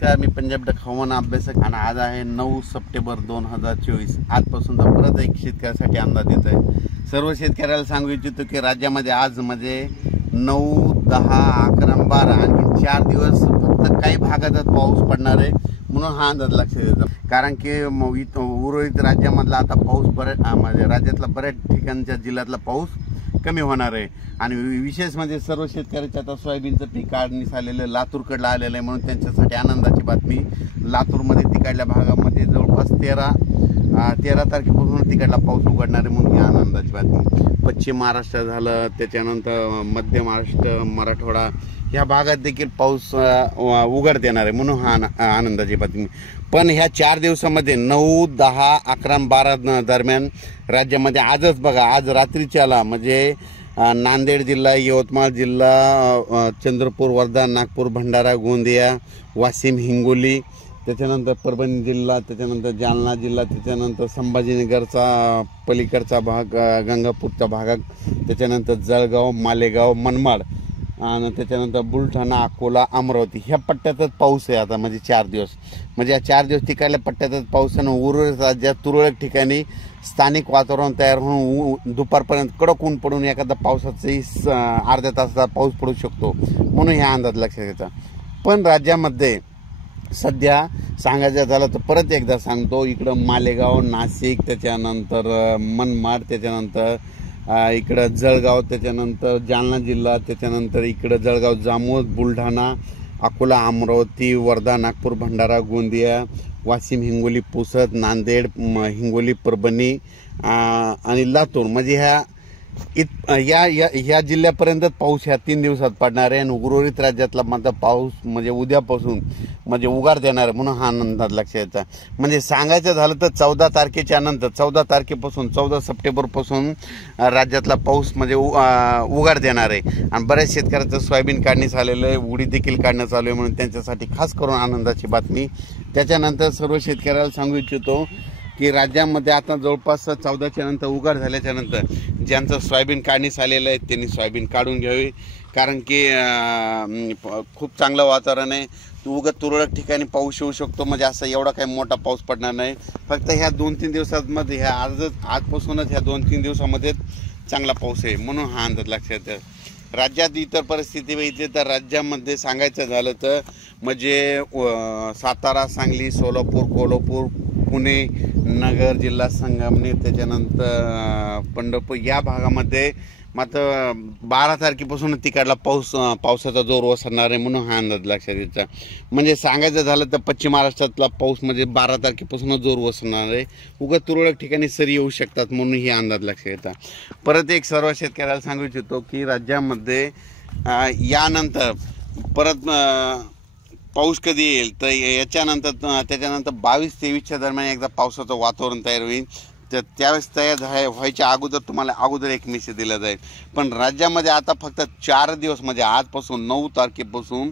नमस्कार, मी पंजाब डक हवामान अभ्यासक आणि आज आहे 9 सप्टेंबर 2024। आजपासूनचा परत एक शेतकऱ्यासाठी अंदाज येत आहे। सर्व शेतकऱ्याला सांगू इच्छितो की राज्यामध्ये आज म्हणजे 9, 10, 11, 12 आणि 4 दिवस फक्त काही भागातच पाऊस पडणार आहे, म्हणून हा अंदाज लक्षात येतो। कारण की उर्वरित राज्यामधला आता पाऊस म्हणजे राज्यातला बऱ्याच ठिकाणच्या जिल्ह्यातला पाऊस कमी होणार आहे। आणि विशेष म्हणजे सर्व शेतकऱ्याच्या आता सोयाबीनचं पीक काढणीस आलेलं लातूरकडला आलेलं आहे, म्हणून त्यांच्यासाठी आनंदाची बातमी। लातूरमध्ये तिकडल्या भागामध्ये जवळपास 13 तारखेपासून तिकडला पाऊस उघडणार आहे, म्हणून ही आनंदाची बातमी। पश्चिम महाराष्ट्र झालं, त्याच्यानंतर मध्य महाराष्ट्र, मराठवाडा ह्या भागात देखील पाऊस उघड देणार आहे, म्हणून हा आनंदाची बातमी। पण ह्या 4 दिवसामध्ये 9, 10, 11, 12 दरम्यान राज्यामध्ये आजच बघा, आज रात्रीच्याला म्हणजे नांदेड जिल्हा, यवतमाळ जिल्हा, चंद्रपूर, वर्धा, नागपूर, भंडारा, गोंदिया, वाशिम, हिंगोली, त्याच्यानंतर परभणी जिल्हा, त्याच्यानंतर जालना जिल्हा, त्याच्यानंतर संभाजीनगरचा पलीकडचा भाग, गंगापूरचा भाग, त्याच्यानंतर जळगाव, मालेगाव, मनमाड आणि त्याच्यानंतर बुलढाणा, अकोला, अमरावती ह्या पट्ट्यातच पाऊस आहे आता। म्हणजे 4 दिवस, म्हणजे या 4 दिवस तिकडल्या पट्ट्यातच पाऊस आहे। उर्वरित राज्यात तुरळक ठिकाणी स्थानिक वातावरण तयार होऊन दुपारपर्यंत कडक ऊन पडून एखादा पावसाचाही अर्ध्या तासाचा पाऊस पडू शकतो, म्हणून हा अंदाज लक्षात घ्यायचा। पण राज्यामध्ये सध्या सांगायचं झालं तर परत एकदा सांगतो, इकडं मालेगाव, नाशिक, त्याच्यानंतर मनमाड, त्याच्यानंतर इकडं जळगाव, त्याच्यानंतर जालना जिल्हा, त्याच्यानंतर इकडं जळगाव, जामोद, बुलढाणा, अकोला, अमरावती, वर्धा, नागपूर, भंडारा, गोंदिया, वाशिम, हिंगोली, पुसद, नांदेड, हिंगोली, परभणी आणि लातूर म्हणजे ह्या जिल्ह्यापर्यंत पाऊस ह्या 3 दिवसात पडणार आहे। आणि उर्वरित राज्यातला मात्र पाऊस म्हणजे उद्यापासून म्हणजे उघाड देणार, म्हणून हा अंदाज लक्षात यायचा। म्हणजे सांगायचं झालं तर 14 तारखेच्या नंतर 14 तारखेपासून 14 सप्टेंबरपासून राज्यातला पाऊस म्हणजे उघाड देणार आहे। आणि बऱ्याच शेतकऱ्याचं सोयाबीन काढणीस आलेलं आहे, उडीद देखील काढणं चालू आहे, म्हणून त्यांच्यासाठी खास करून आनंदाची बातमी। त्याच्यानंतर सर्व शेतकऱ्याला सांगू इच्छितो की राज्यामध्ये आता जवळपास 14च्या नंतर उघाड झाल्याच्या नंतर ज्यांचं सोयाबीन काढणीस आलेलं आहे त्यांनी सोयाबीन काढून घ्यावी, कारण की खूप चांगलं वातावरण आहे। तुरळक ठिकाणी पाऊस येऊ शकतो, म्हणजे असं एवढा काही मोठा पाऊस पडणार नाही। फक्त ह्या 2-3 दिवसांमध्ये ह्या आजपासूनच ह्या 2-3 दिवसामध्ये चांगला पाऊस आहे, म्हणून हा अंदाज लक्षात येतो। राज्यात इतर परिस्थिती बघितली तर राज्यामध्ये सांगायचं झालं तर म्हणजे सातारा, सांगली, सोलापूर, कोल्हापूर, पुणे, नगर जिल्हा, संगमनेर, त्याच्यानंतर पंढरपूर या भागामध्ये मात्र 12 तारखेपासून तिकडला पावसाचा जोर ओसरणार आहे, म्हणून हा अंदाज लक्षात घ्यायचा। म्हणजे सांगायचं झालं तर पश्चिम महाराष्ट्रातला पाऊस म्हणजे 12 तारखेपासूनच जोर ओसरणार आहे। उगाच तुरळक ठिकाणी सरी येऊ शकतात, म्हणून ही अंदाज लक्षात घ्यायचा। परत एक सर्व शेतकऱ्याला सांगू इच्छितो की राज्यामध्ये यानंतर परत पाऊस कधी येईल तर याच्यानंतर त्याच्यानंतर 22-23च्या दरम्यान एकदा पावसाचं वातावरण तयार होईल, तर त्यावेळेस तयार व्हायच्या अगोदर तुम्हाला अगोदर एक मेसेज दिला जाईल। पण राज्यामध्ये आता फक्त 4 दिवस म्हणजे आजपासून 9 तारखेपासून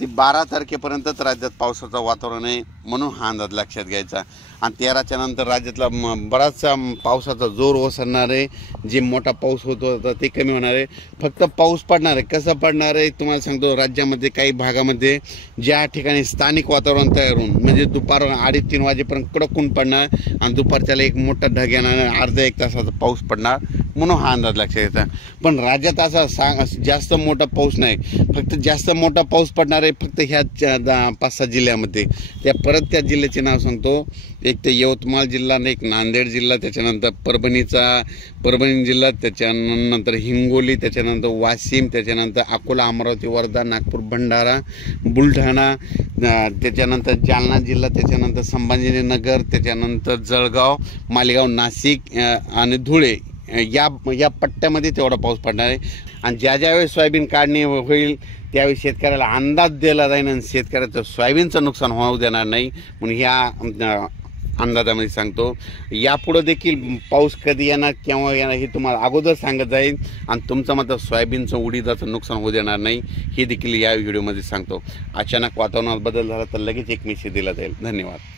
ते 12 तारखेपर्यंतच राज्यात पावसाचं वातावरण आहे, म्हणून हा अंदाज लक्षात घ्यायचा। आणि 13च्या नंतर राज्यातला बराचसा पावसाचा जोर ओसरणार आहे। जे मोठा पाऊस होत होता ते कमी होणार आहे, फक्त पाऊस पडणार आहे। कसं पडणार आहे तुम्हाला सांगतो, राज्यामध्ये काही भागामध्ये ज्या ठिकाणी स्थानिक वातावरण तयार होऊन म्हणजे दुपार 2:30-3 वाजेपर्यंत कडक ऊन पडणार आणि दुपारच्याला एक मोठा ढग येणार, अर्धा 1 तासाचा पाऊस पडणार, म्हणून हा अंदाज लक्षात घ्यायचा। पण राज्यात असा जास्त मोठा पाऊस नाही, फक्त जास्त मोठा पाऊस पडणार आहे फक्त ह्या 5-6 जिल्ह्यामध्ये। त्या जिल्ह्याचे नाव सांगतो, एक ते यवतमाळ जिल्हा, एक नांदेड जिल्हा, त्याच्यानंतर परभणी जिल्हा, त्याच्यानंतर हिंगोली, त्याच्यानंतर वाशिम, त्याच्यानंतर अकोला, अमरावती, वर्धा, नागपूर, भंडारा, बुलढाणा, त्याच्यानंतर जालना जिल्हा, त्याच्यानंतर संभाजीनगर, त्याच्यानंतर जळगाव, मालेगाव, नाशिक आणि धुळे या पट्ट्यामध्ये तेवढा पाऊस पडणार आहे। आणि ज्यावेळेस सोयाबीन काढणी होईल त्यावेळी शेतकऱ्याला अंदाज दिला जाईल आणि शेतकऱ्याचं सोयाबीनचं नुकसान होऊ देणार नाही, म्हणून ह्या अंदाजामध्ये सांगतो। यापुढे देखील पाऊस कधी येणार, केव्हा येणार हे तुम्हाला अगोदर सांगत जाईल आणि तुमचं मात्र सोयाबीनचं उडीदाचं नुकसान होऊ देणार नाही हे देखील या व्हिडिओमध्ये सांगतो। अचानक वातावरणात बदल झाला तर लगेच एक मेसेज दिला जाईल। धन्यवाद।